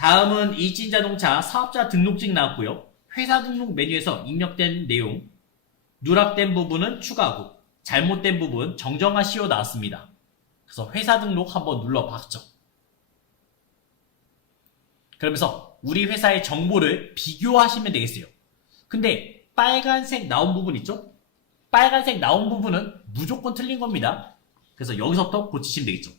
다음은 일진자동차 사업자 등록증 나왔고요. 회사 등록 메뉴에서 입력된 내용, 누락된 부분은 추가하고 잘못된 부분 정정하시오 나왔습니다. 그래서 회사 등록 한번 눌러봤죠. 그러면서 우리 회사의 정보를 비교하시면 되겠어요. 근데 빨간색 나온 부분 있죠? 빨간색 나온 부분은 무조건 틀린 겁니다. 그래서 여기서부터 고치시면 되겠죠.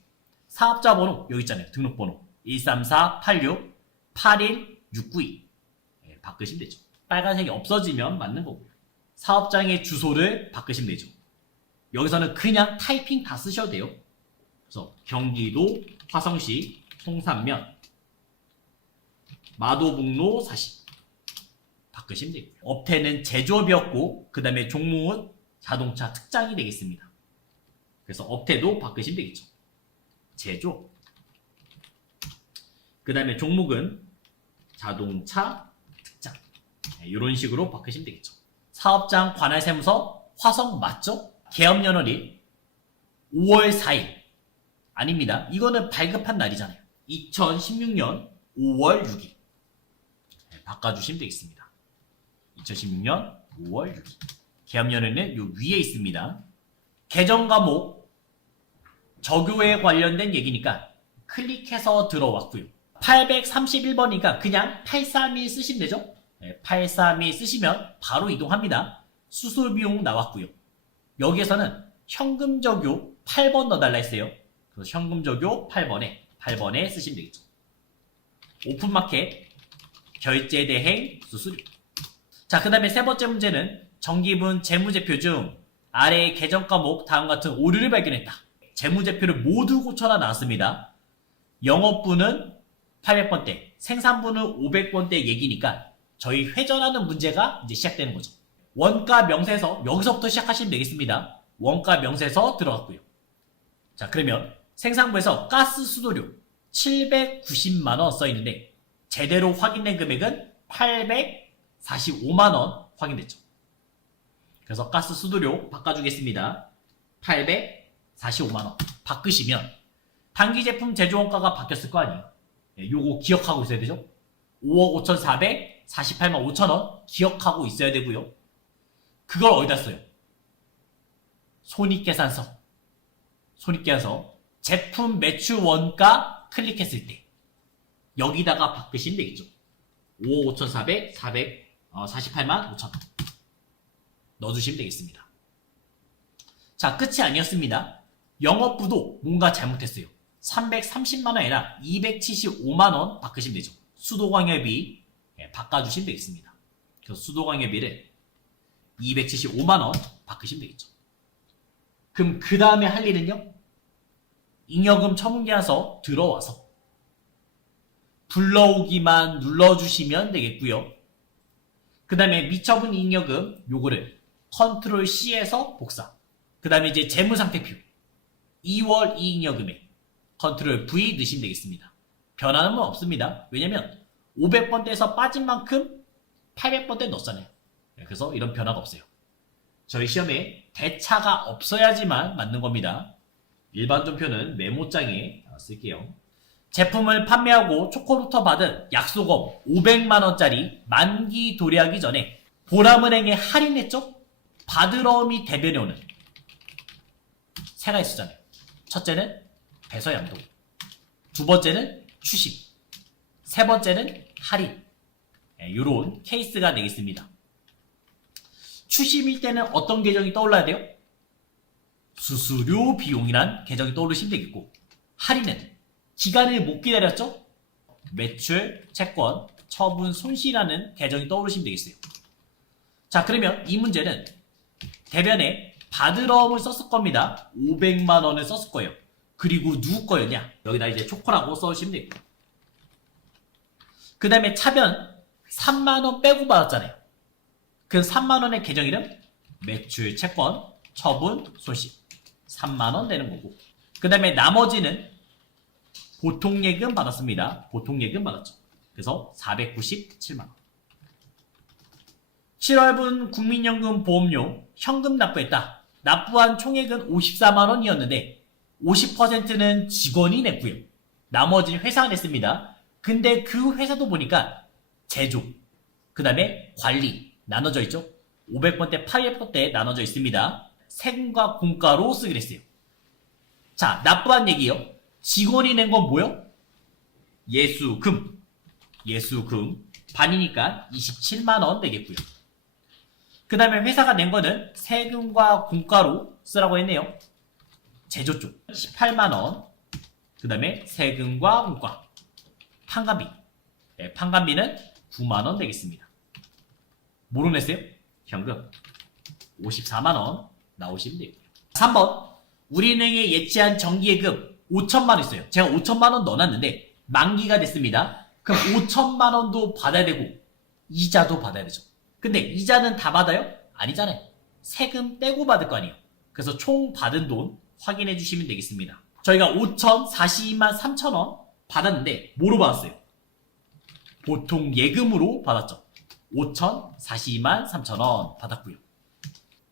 사업자 번호 여기 있잖아요. 등록번호 134-86-81692 바꾸시면 되죠. 빨간색이 없어지면 맞는 거고요. 사업장의 주소를 바꾸시면 되죠. 여기서는 그냥 타이핑 다 쓰셔도 돼요. 그래서 경기도 화성시 송산면 마도북로 40 바꾸시면 되고요. 업태는 제조업이었고 그 다음에 종목은 자동차 특장이 되겠습니다. 그래서 업태도 바꾸시면 되겠죠. 제조. 그 다음에 종목은 자동차 특장. 이런 식으로 바꾸시면 되겠죠. 사업장 관할세무서 화성 맞죠? 개업연월일 5월 4일 아닙니다. 이거는 발급한 날이잖아요. 2016년 5월 6일 바꿔주시면 되겠습니다. 2016년 5월 6일 개업연월일은 요 위에 있습니다. 개정과목 적용에 관련된 얘기니까 클릭해서 들어왔고요. 831번이니까 그냥 831 쓰시면 되죠. 831 쓰시면 바로 이동합니다. 수술비용 나왔고요. 여기에서는 현금 적용 8번 넣어달라 했어요. 그래서 현금 적용 8번에 쓰시면 되겠죠. 오픈마켓 결제 대행 수수료. 자, 그 다음에 세 번째 문제는 정기분 재무제표 중 아래의 계정 과목 다음과 같은 오류를 발견했다. 재무제표를 모두 고쳐라 나왔습니다. 영업부는 800번대, 생산부는 500번대 얘기니까 저희 회전하는 문제가 이제 시작되는 거죠. 원가 명세서 여기서부터 시작하시면 되겠습니다. 원가 명세서 들어갔고요. 자, 그러면 생산부에서 가스 수도료 790만원 써있는데 제대로 확인된 금액은 845만원 확인됐죠. 그래서 가스 수도료 바꿔주겠습니다. 845만원 바꾸시면 단기 제품 제조 원가가 바뀌었을 거 아니에요. 요거 기억하고 있어야 되죠. 5억 5,448만 5천원 기억하고 있어야 되고요. 그걸 어디다 써요? 손익계산서. 손익계산서 제품 매출 원가 클릭했을 때 여기다가 바꾸시면 되겠죠. 5억 5,448만 5천원 넣어주시면 되겠습니다. 자, 끝이 아니었습니다. 영업부도 뭔가 잘못했어요. 330만원 아니라 275만원 바꾸시면 되죠. 수도광열비 바꿔주시면 되겠습니다. 그래서 수도광열비를 275만원 바꾸시면 되겠죠. 그럼 그 다음에 할 일은요? 잉여금 처분계약서 들어와서 불러오기만 눌러주시면 되겠고요. 그 다음에 미처분 잉여금 요거를 컨트롤 C에서 복사. 그 다음에 이제 재무상태표 2월 이익여금에 컨트롤 V 넣으시면 되겠습니다. 변화는 뭐 없습니다. 왜냐면 500번대에서 빠진 만큼 800번대 넣었잖아요. 그래서 이런 변화가 없어요. 저희 시험에 대차가 없어야지만 맞는 겁니다. 일반 전표는 메모장에 쓸게요. 제품을 판매하고 초코루터 받은 약속금 500만원짜리 만기 도래하기 전에 보람은행에 할인했죠? 받으러 및 대변에 오는 세 가지 있었잖아요. 첫째는 배서양도, 두 번째는 추심, 세 번째는 할인. 이런 케이스가 되겠습니다. 추심일 때는 어떤 계정이 떠올라야 돼요? 수수료 비용이란 계정이 떠오르시면 되겠고, 할인은 기간을 못 기다렸죠? 매출, 채권, 처분, 손실이라는 계정이 떠오르시면 되겠어요. 자, 그러면 이 문제는 대변에 받으러을 썼을 겁니다. 500만원을 썼을 거예요. 그리고 누구 거였냐? 여기다 이제 초코라고 써주시면 되고. 그 다음에 차변 3만원 빼고 받았잖아요. 그 3만원의 계정 이름 매출, 채권, 처분, 손실 3만원 되는 거고. 그 다음에 나머지는 보통예금 받았습니다. 보통예금 받았죠. 그래서 497만원. 7월분 국민연금 보험료 현금 납부했다. 납부한 총액은 54만원이었는데 50%는 직원이 냈고요. 나머지는 회사가 냈습니다. 근데 그 회사도 보니까 제조, 그 다음에 관리 나눠져 있죠. 500번대, 800번대 나눠져 있습니다. 세금과 공과로 쓰기로 했어요. 자, 납부한 얘기요. 직원이 낸 건 뭐요? 예수금. 예수금. 반이니까 27만원 내겠고요. 그 다음에 회사가 낸 거는 세금과 공과로 쓰라고 했네요. 제조 쪽 18만원. 그 다음에 세금과 공과. 판관비. 네, 판관비는 9만원 되겠습니다. 뭐로 냈어요? 현금 54만원 나오시면 되고요. 3번 우리은행에 예치한 정기예금 5천만원 있어요. 제가 5천만원 넣어놨는데 만기가 됐습니다. 그럼 5천만원도 받아야 되고 이자도 받아야 되죠. 근데 이자는 다 받아요? 아니잖아요. 세금 떼고 받을 거 아니에요. 그래서 총 받은 돈 확인해 주시면 되겠습니다. 저희가 5,042만 3천원 받았는데 뭐로 받았어요? 보통 예금으로 받았죠. 5,042만 3천원 받았고요.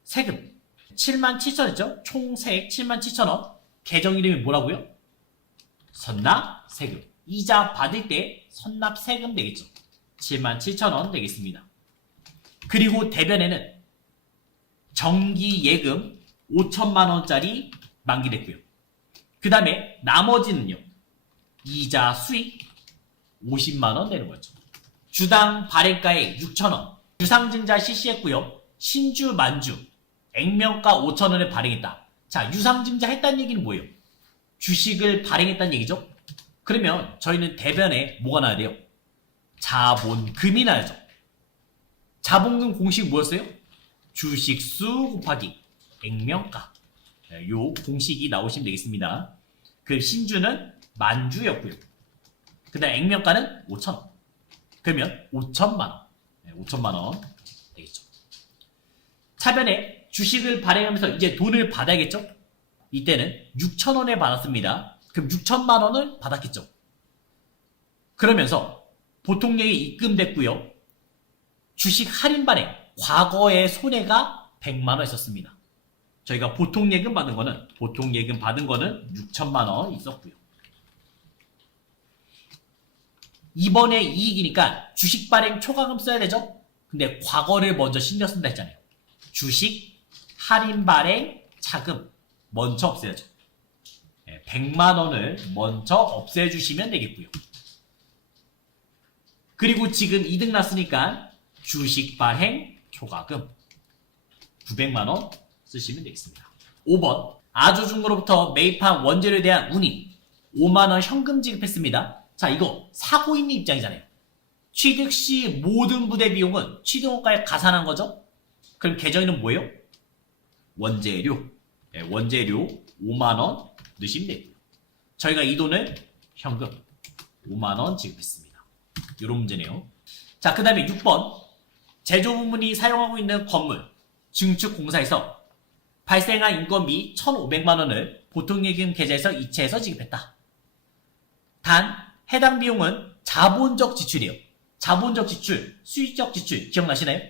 세금 7만 7천원이죠. 총 세액 7만 7천원. 계정 이름이 뭐라고요? 선납세금. 이자 받을 때 선납세금 되겠죠. 7만 7천원 되겠습니다. 그리고 대변에는 정기예금 5천만원짜리 만기됐고요. 그 다음에 나머지는요. 이자 수익 50만원 내는 거죠. 주당 발행가액 6천원. 유상증자 실시했고요. 신주, 만주, 액면가 5천원을 발행했다. 자, 유상증자 했다는 얘기는 뭐예요? 주식을 발행했다는 얘기죠. 그러면 저희는 대변에 뭐가 나야 돼요? 자본금이 나야죠. 자본금 공식 뭐였어요? 주식수 곱하기 액면가. 요 공식이 나오시면 되겠습니다. 그 신주는 만주였고요. 그 다음 액면가는 5천원. 그러면 5천만원. 5천만원 되겠죠. 차변에 주식을 발행하면서 이제 돈을 받아야겠죠? 이때는 6천원에 받았습니다. 그럼 6천만원을 받았겠죠. 그러면서 보통령이 입금됐고요. 주식 할인 발행, 과거의 손해가 100만원 있었습니다. 저희가 보통예금 받은 거는 6천만원 있었고요. 이번에 이익이니까 주식 발행 초과금 써야 되죠? 근데 과거를 먼저 신경 쓴다 했잖아요. 주식 할인 발행 차금 먼저 없애야죠. 100만원을 먼저 없애주시면 되겠고요. 그리고 지금 이득 났으니까 주식 발행 초과금 900만원 쓰시면 되겠습니다. 5번 아주중으로부터 매입한 원재료에 대한 운임 5만원 현금 지급했습니다. 자, 이거 사고 있는 입장이잖아요. 취득 시 모든 부대 비용은 취득원가에 가산한 거죠? 그럼 계정에는 뭐예요? 원재료. 네, 원재료 5만원 넣으시면 되고요. 저희가 이 돈을 현금 5만원 지급했습니다. 이런 문제네요. 자, 그 다음에 6번 제조부문이 사용하고 있는 건물 증축공사에서 발생한 인건비 1,500만원을 보통예금 계좌에서 이체해서 지급했다. 단 해당 비용은 자본적 지출이에요. 자본적 지출, 수익적 지출 기억나시나요?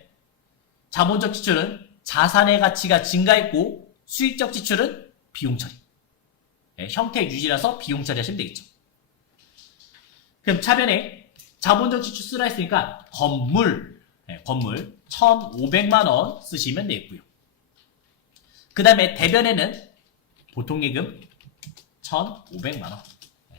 자본적 지출은 자산의 가치가 증가했고 수익적 지출은 비용 처리. 네, 형태 유지라서 비용 처리하시면 되겠죠. 그럼 차변에 자본적 지출 쓰라 했으니까 건물 1,500만원 쓰시면 되겠고요. 그 다음에 대변에는 보통예금 1,500만원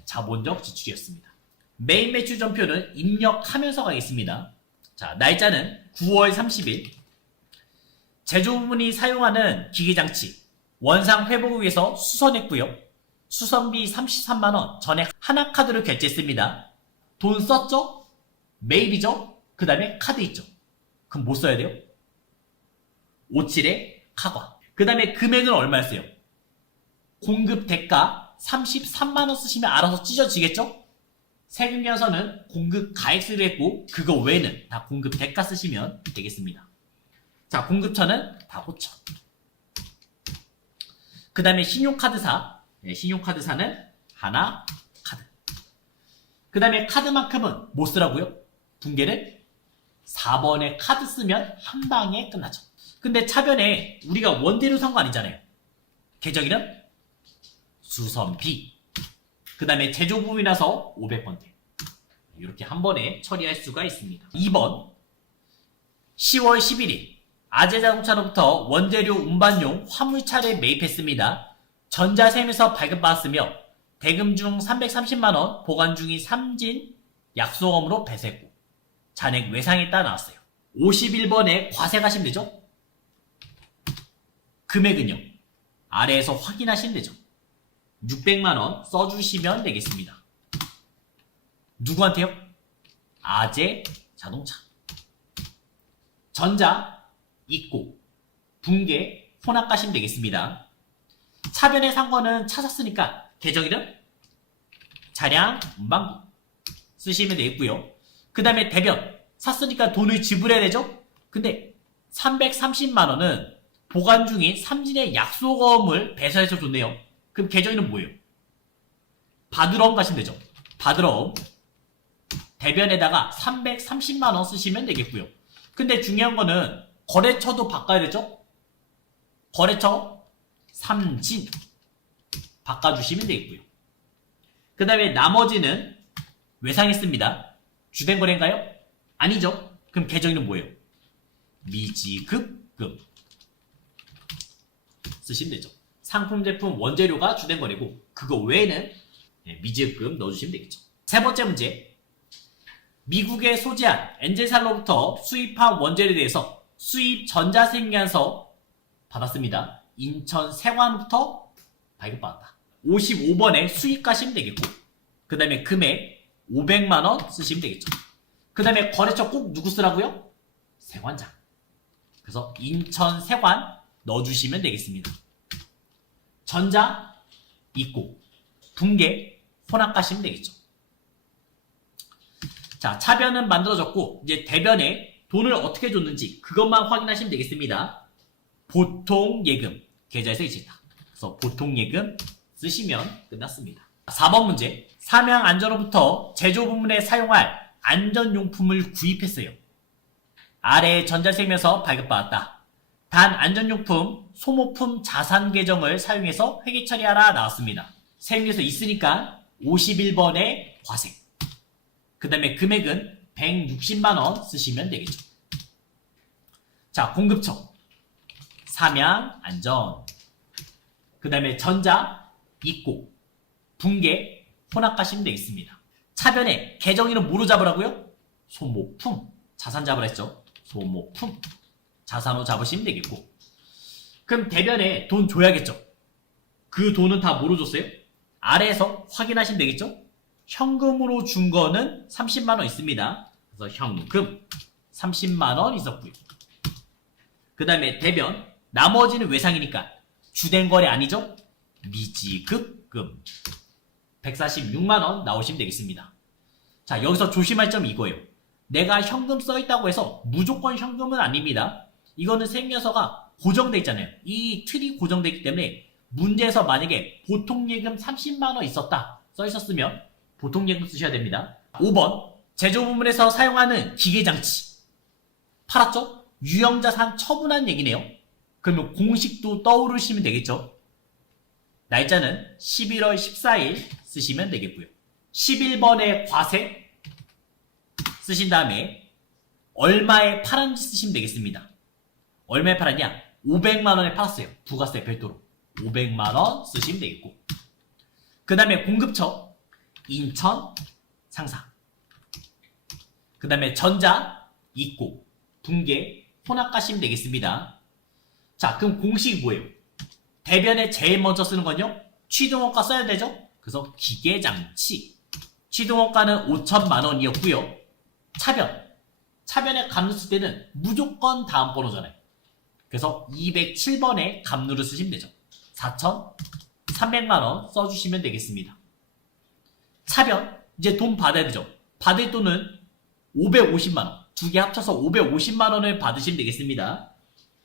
자본적 지출이었습니다. 메인 매출 전표는 입력하면서 가겠습니다. 자, 날짜는 9월 30일. 제조부문이 사용하는 기계장치 원상 회복을 위해서 수선했고요. 수선비 33만원 전액 하나카드로 결제했습니다. 돈 썼죠? 매입이죠? 그 다음에 카드 있죠? 그럼 뭐 써야 돼요? 57에 카과. 그 다음에 금액은 얼마였어요? 공급 대가 33만원 쓰시면 알아서 찢어지겠죠? 세금계산서는 공급 가액수를 했고 그거 외에는 다 공급 대가 쓰시면 되겠습니다. 자, 공급처는 다 호처. 그 다음에 신용카드사. 네, 신용카드사는 하나 카드. 그 다음에 카드만큼은 뭐 쓰라고요? 붕괴를 4번에 카드 쓰면 한 방에 끝나죠. 근데 차변에 우리가 원대로 산 거 아니잖아요. 계정이름 수선비. 그 다음에 제조부문이라서 500번대. 이렇게 한 번에 처리할 수가 있습니다. 2번 10월 11일 아재자동차로부터 원재료 운반용 화물차를 매입했습니다. 전자세무에서 발급받았으며 대금 중 330만원 보관 중인 삼진 약속금으로 배수했고 잔액 외상에 따라 나왔어요. 51번에 과세가시면 되죠? 금액은요 아래에서 확인하시면 되죠. 600만원 써주시면 되겠습니다. 누구한테요? 아재자동차. 전자, 입고, 붕괴, 혼합가시면 되겠습니다. 차변의 상권은 차 샀으니까 계정이름, 차량, 운반부 쓰시면 되겠고요. 그 다음에 대변, 샀으니까 돈을 지불해야 되죠? 근데 330만원은 보관 중인 삼진의 약속금을 배설해서 줬네요. 그럼 계정이름 뭐예요? 받으러옴 가시면 되죠. 받으러옴. 대변에다가 330만원 쓰시면 되겠고요. 근데 중요한 거는 거래처도 바꿔야 되죠? 거래처 삼진 바꿔주시면 되겠고요. 그 다음에 나머지는 외상했습니다. 주된 거래인가요? 아니죠. 그럼 계정이름 뭐예요? 미지급금 쓰시면 되죠. 상품, 제품, 원재료가 주된 거래고 그거 외에는 미지급금 넣어주시면 되겠죠. 세 번째 문제. 미국에 소재한 엔젤사로부터 수입한 원재료에 대해서 수입 전자생산서 받았습니다. 인천 세관부터 발급받았다. 55번에 수입 가시면 되겠고 그 다음에 금액 500만원 쓰시면 되겠죠. 그 다음에 거래처 꼭 누구 쓰라고요? 세관장. 그래서 인천 세관 넣어주시면 되겠습니다. 전자 입고 붕괴 혼합 가시면 되겠죠. 자, 차변은 만들어졌고 이제 대변에 돈을 어떻게 줬는지 그것만 확인하시면 되겠습니다. 보통예금 계좌에서 이체했다. 그래서 보통예금 쓰시면 끝났습니다. 4번 문제. 삼양안전로부터 제조 부문에 사용할 안전용품을 구입했어요. 아래 전자세무에서 발급받았다. 단 안전용품, 소모품 자산 계정을 사용해서 회계 처리하라 나왔습니다. 세무에서 있으니까 51번에 과세. 그 다음에 금액은 160만원 쓰시면 되겠죠. 자, 공급처. 삼양안전. 그 다음에 전자, 입고, 붕괴, 혼합 가시면 되겠습니다. 차변에 계정이름 뭐로 잡으라고요? 소모품. 자산 잡으라 했죠. 소모품. 자산으로 잡으시면 되겠고. 그럼 대변에 돈 줘야겠죠. 그 돈은 다 뭐로 줬어요? 아래에서 확인하시면 되겠죠. 현금으로 준 거는 30만원 있습니다. 그래서 현금 30만원 있었고요. 그 다음에 대변, 나머지는 외상이니까 주된 거래 아니죠? 미지급금 146만원 나오시면 되겠습니다. 자, 여기서 조심할 점이 이거예요. 내가 현금 써있다고 해서 무조건 현금은 아닙니다. 이거는 생명서가 고정되어 있잖아요. 이 틀이 고정되어 있기 때문에 문제에서 만약에 보통예금 30만원 있었다 써있었으면 보통예금 쓰셔야 됩니다. 5번 제조부문에서 사용하는 기계장치 팔았죠? 유형자산 처분한 얘기네요. 그러면 공식도 떠오르시면 되겠죠. 날짜는 11월 14일 쓰시면 되겠고요. 11번에 과세 쓰신 다음에 얼마에 팔았는지 쓰시면 되겠습니다. 얼마에 팔았냐? 500만원에 팔았어요. 부가세 별도로 500만원 쓰시면 되겠고 그 다음에 공급처 인천 상사 그 다음에 전자 입고 붕괴 혼합 가시면 되겠습니다. 자, 그럼 공식이 뭐예요? 대변에 제일 먼저 쓰는 건요 취등원가 써야 되죠. 그래서 기계장치 취등원가는 5천만원이었고요 차변에 감루 쓸 때는 무조건 다음 번호잖아요. 그래서 207번에 감루를 쓰시면 되죠. 4,300만원 써주시면 되겠습니다. 차변 이제 돈 받아야 되죠. 받을 돈은 550만원 두 개 합쳐서 550만원을 받으시면 되겠습니다.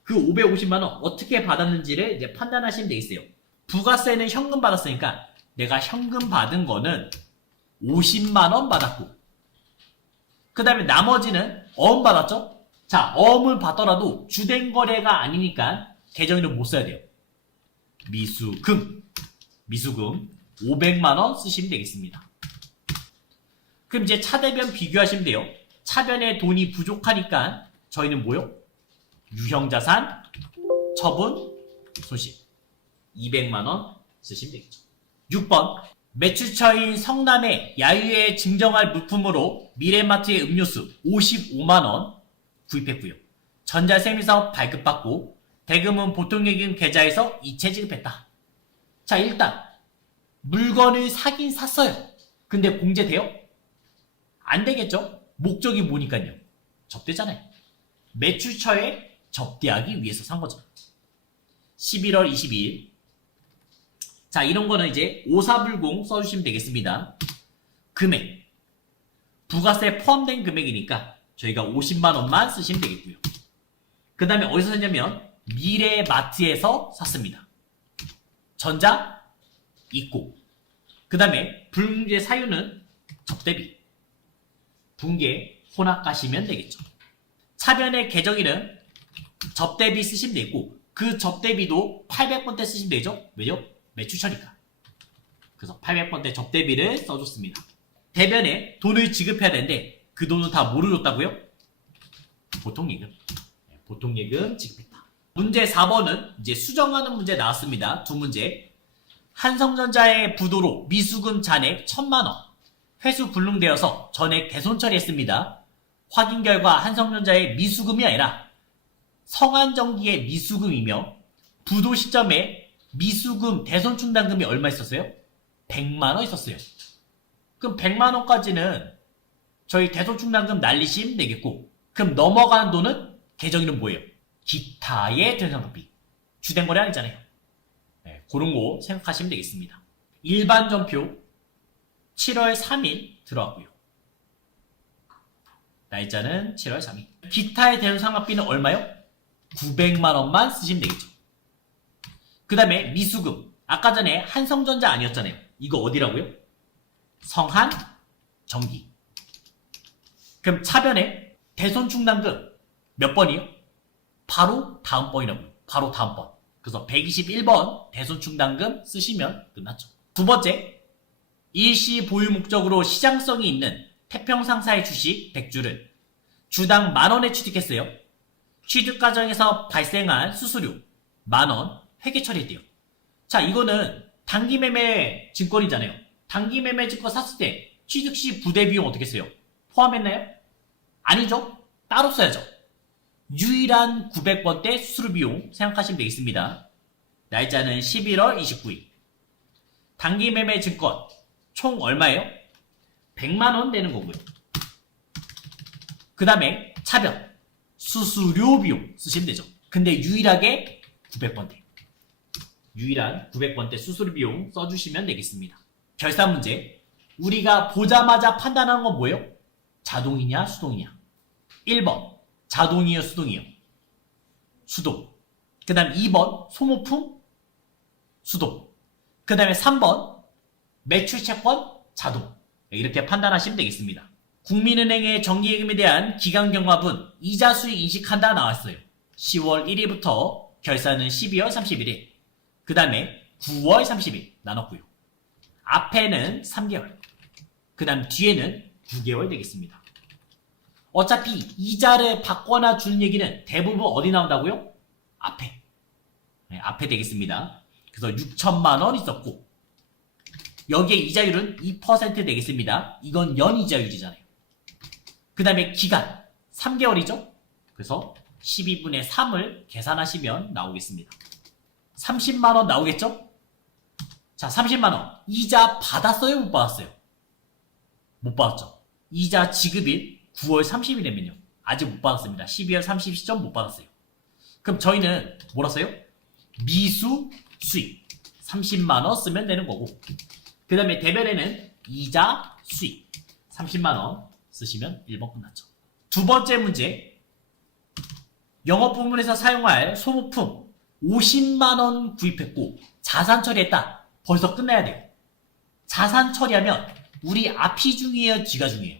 그 550만원 어떻게 받았는지를 이제 판단하시면 되겠어요. 부가세는 현금 받았으니까 내가 현금 받은 거는 50만원 받았고 그 다음에 나머지는 어음 받았죠? 자, 어음을 받더라도 주된 거래가 아니니까 계정이름 못 써야 돼요. 미수금 500만원 쓰시면 되겠습니다. 그럼 이제 차대변 비교하시면 돼요. 차변에 돈이 부족하니까 저희는 뭐요? 유형자산, 처분, 손실 200만원 쓰시면 되겠죠. 6번 매출처인 성남의 야유회 증정할 물품으로 미래마트의 음료수 55만원 구입했고요. 전자세미사업 발급받고 대금은 보통예금 계좌에서 이체 지급했다. 자, 일단 물건을 사긴 샀어요. 근데 공제돼요? 안 되겠죠? 목적이 뭐니까요? 접대잖아요. 매출처에 접대하기 위해서 산 거죠. 11월 22일. 자, 이런 거는 이제 오사불공 써주시면 되겠습니다. 금액. 부가세 포함된 금액이니까 저희가 50만원만 쓰시면 되겠고요. 그 다음에 어디서 샀냐면 미래마트에서 샀습니다. 전자 있고, 그 다음에 불문제 사유는 접대비, 분계 혼합 가시면 되겠죠. 차변의 계정일은 접대비 쓰시면 되고, 그 접대비도 800번대 쓰시면 되죠. 왜죠? 매출처니까. 그래서 800번대 접대비를 써줬습니다. 대변에 돈을 지급해야 되는데 그 돈은 다 뭐로 줬다고요? 보통예금. 보통예금 지급했다. 문제 4번은 이제 수정하는 문제 나왔습니다. 두 문제. 한성전자의 부도로 미수금 잔액 1000만원 회수 불능되어서 전액 대손 처리했습니다. 확인 결과 한성전자의 미수금이 아니라 성한전기의 미수금이며 부도 시점에 미수금 대손 충당금이 얼마 있었어요? 100만원 있었어요. 그럼 100만원까지는 저희 대손 충당금 날리시면 되겠고, 그럼 넘어가는 돈은 계정이는 뭐예요? 기타의 대손상비. 주된 거래 아니잖아요. 네, 그런 거 생각하시면 되겠습니다. 일반 전표 7월 3일 들어왔고요. 날짜는 7월 3일. 기타의 대손상각비는 얼마요? 900만원만 쓰시면 되겠죠. 그 다음에 미수금. 아까 전에 한성전자 아니었잖아요. 이거 어디라고요? 성한전기. 그럼 차변에 대손충당금 몇 번이요? 바로 다음 번이라고요. 바로 다음 번. 그래서 121번 대손충당금 쓰시면 끝났죠. 두 번째, 일시 보유 목적으로 시장성이 있는 태평상사의 주식 100주를 주당 만원에 취득했어요. 취득 과정에서 발생한 수수료 만원 회계 처리했대요. 자, 이거는 단기 매매 증권이잖아요. 단기 매매 증권 샀을 때 취득 시 부대 비용 어떻게 써요? 포함했나요? 아니죠. 따로 써야죠. 유일한 900번대 수수료 비용 생각하시면 되겠습니다. 날짜는 11월 29일. 단기 매매 증권 총 얼마예요? 100만원 되는 거고요. 그 다음에 차변 수수료 비용 쓰시면 되죠. 근데 유일하게 900번대. 유일한 900번대 수수료 비용 써주시면 되겠습니다. 결산 문제. 우리가 보자마자 판단하는 건 뭐예요? 자동이냐 수동이냐. 1번 자동이요 수동이요? 수동. 그 다음 2번 소모품 수동. 그 다음에 3번 매출채권 자동. 이렇게 판단하시면 되겠습니다. 국민은행의 정기예금에 대한 기간경과분 이자 수익 인식한다 나왔어요. 10월 1일부터 결산은 12월 31일. 그 다음에 9월 30일 나눴고요. 앞에는 3개월. 그 다음 뒤에는 9개월 되겠습니다. 어차피 이자를 받거나 주는 얘기는 대부분 어디 나온다고요? 앞에. 네, 앞에 되겠습니다. 그래서 6천만원 있었고 여기에 이자율은 2% 되겠습니다. 이건 연이자율이잖아요. 그 다음에 기간 3개월이죠. 그래서 12분의 3을 계산하시면 나오겠습니다. 30만원 나오겠죠? 자, 30만원 이자 받았어요? 못 받았어요? 못 받았죠. 이자 지급일 9월 30일이면요 아직 못 받았습니다. 12월 30일 시점 못 받았어요. 그럼 저희는 뭐라 써요? 미수 수익 30만원 쓰면 되는 거고, 그 다음에 대변에는 이자 수익 30만원 쓰시면 1번 끝났죠. 두 번째 문제. 영업 부문에서 사용할 소모품 50만원 구입했고 자산 처리했다. 벌써 끝내야 돼요. 자산 처리하면 우리 앞이 중요해요? 뒤가 중요해요?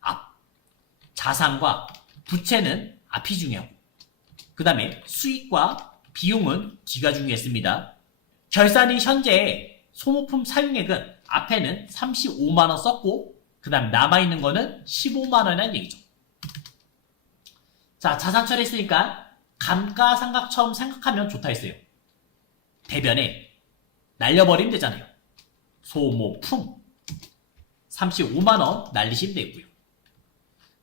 앞. 자산과 부채는 앞이 중요하고, 그 다음에 수익과 비용은 뒤가 중요했습니다. 결산이 현재 소모품 사용액은 앞에는 35만원 썼고 그 다음 남아있는 거는 15만원이라는 얘기죠. 자, 자산 처리했으니까 감가상각처럼 생각하면 좋다 했어요. 대변에 날려버리면 되잖아요. 소모품 35만원 날리시면 되고요.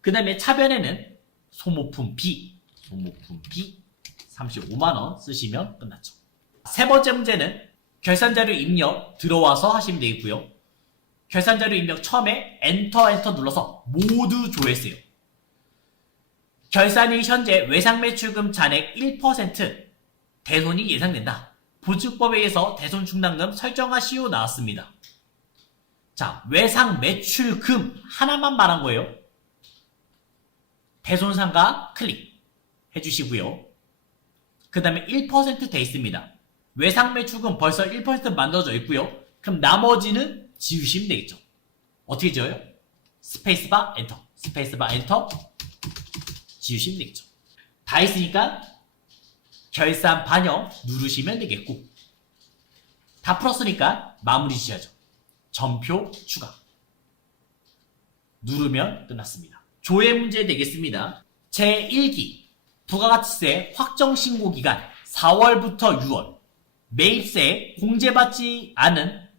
그 다음에 차변에는 소모품 B 35만원 쓰시면 끝났죠. 세 번째 문제는 결산자료 입력 들어와서 하시면 되겠고요. 결산자료 입력 처음에 엔터 눌러서 모두 조회했어요. 결산일 현재 외상매출금 잔액 1% 대손이 예상된다. 보증법에 의해서 대손 충당금 설정하시오 나왔습니다. 자, 외상매출금 하나만 말한 거예요. 대손상가 클릭 해주시고요. 그 다음에 1% 있습니다. 외상매출금 벌써 1% 만들어져 있고요. 그럼 나머지는 지우시면 되겠죠. 어떻게 지어요? 스페이스바 엔터 지우시면 되겠죠. 다 했으니까 결산 반영 누르시면 되겠고, 다 풀었으니까 마무리 지어야죠. 전표 추가 누르면 끝났습니다. 조회 문제 되겠습니다. 제1기 부가가치세 확정신고기간 4월부터 6월 매입세 공제받지 않은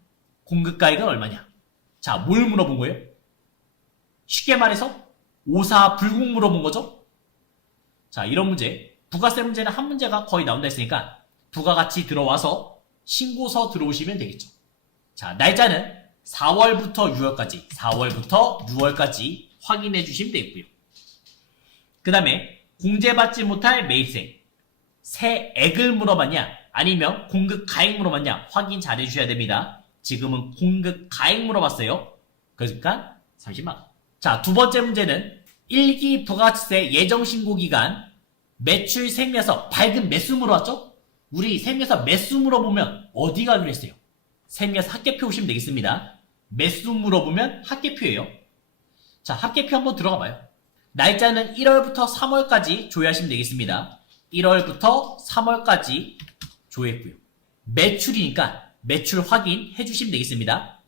공급가액은 얼마냐? 자, 뭘 물어본 거예요? 쉽게 말해서 오사불공 물어본 거죠? 자, 이런 문제, 부가세 문제는 한 문제가 거의 나온다 했으니까 부가가치 들어와서 신고서 들어오시면 되겠죠. 자, 날짜는 4월부터 6월까지 확인해 주시면 되겠고요. 그 다음에 공제받지 못할 매입세 세액을 물어봤냐 아니면 공급가액 물어봤냐 확인 잘 해주셔야 됩니다. 지금은 공급가액 물어봤어요. 그러니까 30만원. 자, 두 번째 문제는 1기 부가가치세 예정신고기간 매출 세무에서 밝은 매수 물어봤죠? 우리 세무에서 매수 물어보면 어디 가기로 했어요? 세무에서 합계표 오시면 되겠습니다. 매수 물어보면 합계표예요. 자, 합계표 한번 들어가 봐요. 날짜는 1월부터 3월까지 조회하시면 되겠습니다. 1월부터 3월까지 조회했고요. 매출이니까 매출 확인해 주시면 되겠습니다.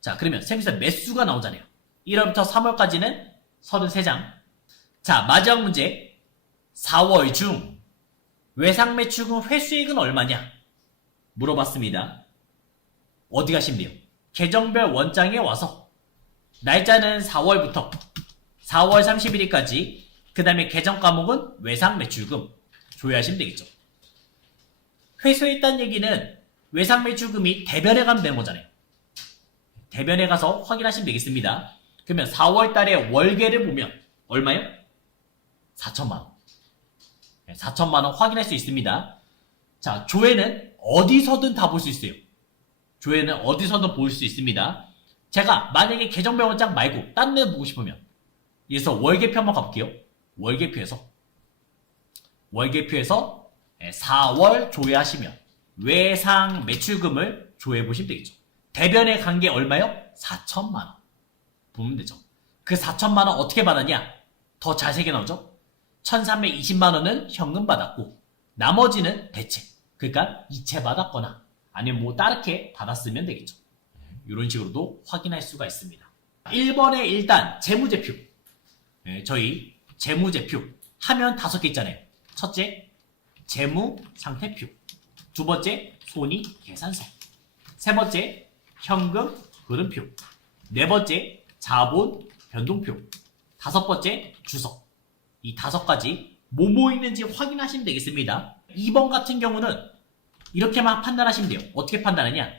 자, 그러면 세무에서 매수가 나오잖아요. 1월부터 3월까지는 33장. 자, 마지막 문제. 4월 중 외상매출금 회수액은 얼마냐? 물어봤습니다. 어디 가시면 돼요? 계정별 원장에 와서 날짜는 4월부터 4월 31일까지 그 다음에 계정 과목은 외상매출금 조회하시면 되겠죠. 회수했다는 얘기는 외상매출금이 대변에 가면 되는 거잖아요. 대변에 가서 확인하시면 되겠습니다. 그러면 4월달에 월계를 보면 얼마요? 4천만원. 4천만원 확인할 수 있습니다. 자, 조회는 어디서든 다 볼 수 있어요. 조회는 어디서든 볼 수 있습니다. 제가 만약에 계정별 원장 말고 딴 데 보고 싶으면 여기서 월계표 한번 가볼게요. 월계표에서 4월 조회하시면 외상 매출금을 조회해 보시면 되겠죠. 대변에 간 게 얼마요? 4천만원 보면 되죠. 그 4천만원 어떻게 받았냐? 더 자세하게 나오죠. 1320만원은 현금 받았고 나머지는 대체, 그러니까 이체 받았거나 아니면 뭐 다르게 받았으면 되겠죠. 이런 식으로도 확인할 수가 있습니다. 1번에 일단 재무제표. 저희 재무제표 하면 5개 있잖아요. 첫째, 재무상태표. 두 번째, 손익계산서. 세 번째, 현금 흐름표. 네 번째, 자본 변동표. 다섯 번째, 주석. 이 5가지 뭐뭐 있는지 확인하시면 되겠습니다. 2번 같은 경우는 이렇게만 판단하시면 돼요. 어떻게 판단하냐?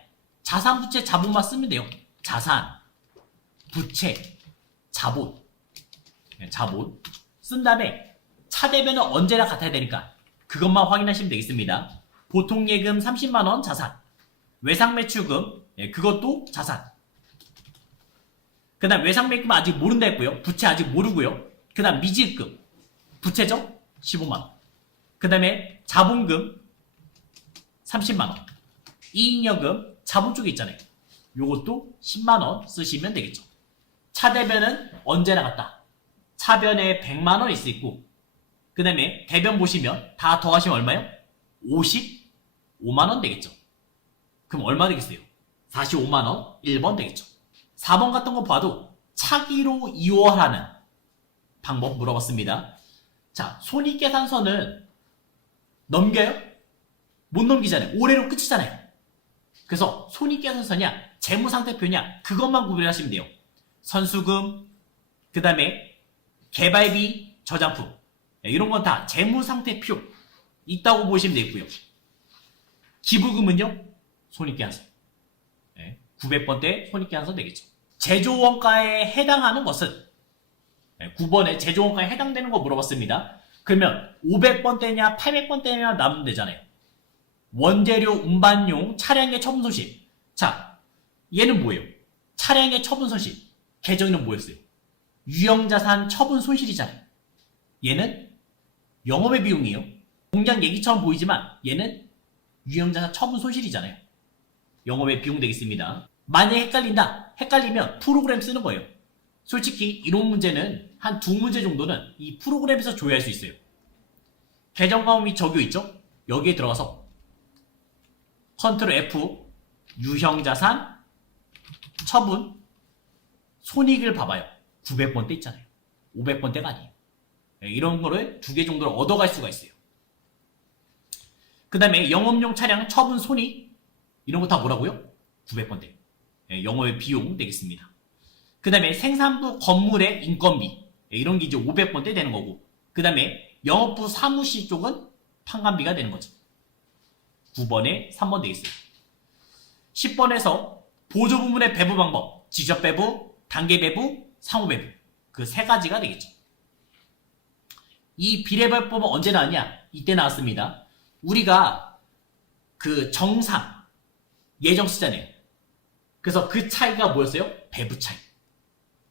자산, 부채, 자본만 쓰면 돼요. 자산, 부채, 자본. 자본 쓴 다음에 차대변은 언제나 같아야 되니까 그것만 확인하시면 되겠습니다. 보통예금 30만원 자산, 외상매출금 그것도 자산. 그 다음 외상매출금 아직 모른다 했고요. 부채 아직 모르고요. 그 다음 미지급금 부채죠? 15만원. 그 다음에 자본금 30만원. 이익여금 자본 쪽에 있잖아요. 요것도 10만원 쓰시면 되겠죠. 차대변은 언제나 같다. 차변에 100만원 있을 있고 그 다음에 대변 보시면 다 더하시면 얼마요? 55만원 되겠죠. 그럼 얼마 되겠어요? 45만원 1번 되겠죠. 4번 같은 거 봐도 차기로 이월하는 방법 물어봤습니다. 자, 손익계산서는 넘겨요? 못 넘기잖아요. 올해로 끝이잖아요. 그래서 손익계산서냐 재무상태표냐 그것만 구별하시면 돼요. 선수금, 그 다음에 개발비, 저장품 이런 건 다 재무상태표 있다고 보시면 되고요. 기부금은요? 손익계산서 900번대 손익계산서 되겠죠. 제조원가에 해당하는 것은 9번에 제조원가에 해당되는 거 물어봤습니다. 그러면 500번대냐 800번대냐 나누면 되잖아요. 원재료 운반용 차량의 처분 손실. 자, 얘는 뭐예요? 차량의 처분 손실. 계정에는 뭐였어요? 유형자산 처분 손실이잖아요. 얘는 영업의 비용이에요. 공장 얘기처럼 보이지만 얘는 유형자산 처분 손실이잖아요. 영업의 비용 되겠습니다. 만약에 헷갈린다. 헷갈리면 프로그램 쓰는 거예요. 솔직히 이론 문제는 한 2문제 정도는 이 프로그램에서 조회할 수 있어요. 계정과목 및 적요 있죠? 여기에 들어가서 컨트롤 F 유형자산 처분 손익을 봐봐요. 900번대 있잖아요. 500번대가 아니에요. 이런 거를 2개 정도를 얻어갈 수가 있어요. 그 다음에 영업용 차량 처분 손익 이런 거 다 뭐라고요? 900번대. 영업의 비용 되겠습니다. 그 다음에 생산부 건물의 인건비 이런 게 이제 500번대 되는 거고, 그 다음에 영업부 사무실 쪽은 판관비가 되는 거죠. 9번에 3번 되겠어요. 10번에서 보조 부문의 배부 방법, 직접 배부, 단계 배부, 상호 배부 그 3가지가 되겠죠. 이 비례배법은 언제 나왔냐? 이때 나왔습니다. 우리가 그 정상 예정 쓰잖아요. 그래서 그 차이가 뭐였어요? 배부 차이.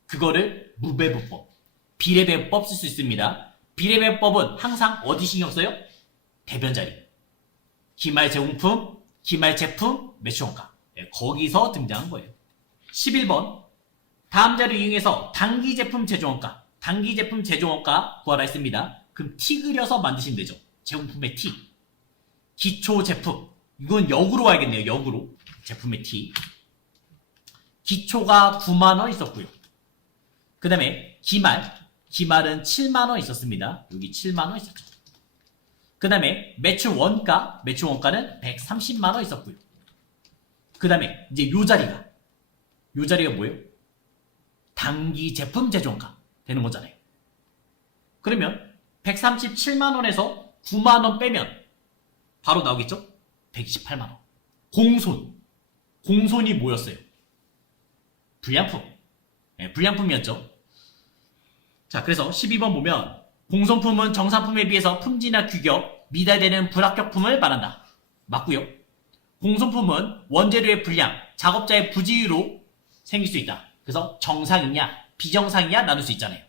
그거를 무배부법, 비례배법 쓸 수 있습니다. 비례배법은 항상 어디 신경 써요? 대변 자리. 기말 제공품, 기말 제품, 매출원가. 거기서 등장한 거예요. 11번. 다음 자료 이용해서 단기 제품 제조원가, 단기 제품 제조원가 구하라 했습니다. 그럼 T 그려서 만드시면 되죠. 제공품의 T. 기초 제품. 이건 역으로 와야겠네요. 역으로. 제품의 T. 기초가 9만원 있었고요. 그 다음에 기말은 7만원 있었습니다. 여기 7만원 있었죠. 그 다음에 매출원가는 130만원 있었고요. 그 다음에 이제 요 자리가 뭐예요? 단기 제품 제조원가 되는 거잖아요. 그러면 137만원에서 9만원 빼면 바로 나오겠죠? 128만원. 공손이 뭐였어요? 불량품. 불량품이었죠. 자, 그래서 12번 보면 공손품은 정산품에 비해서 품질이나 규격, 미달되는 불합격품을 말한다. 맞고요. 공손품은 원재료의 불량, 작업자의 부지유로 생길 수 있다. 그래서 정상이냐, 비정상이냐 나눌 수 있잖아요.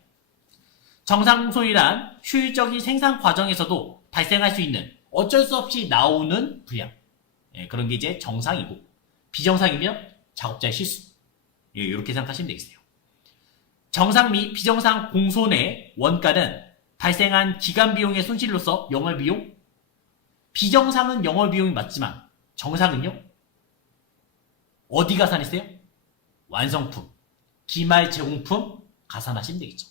정상공손이란 효율적인 생산 과정에서도 발생할 수 있는 어쩔 수 없이 나오는 불량. 그런 게 이제 정상이고, 비정상이면 작업자의 실수. 이렇게 생각하시면 되겠어요. 정상 및 비정상 공손의 원가는 발생한 기간 비용의 손실로서 영업비용, 비정상은 영업비용이 맞지만 정상은요? 어디 가산했어요? 완성품, 기말 제공품 가산하시면 되겠죠.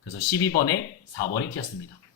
그래서 12번에 4번이 튀었습니다.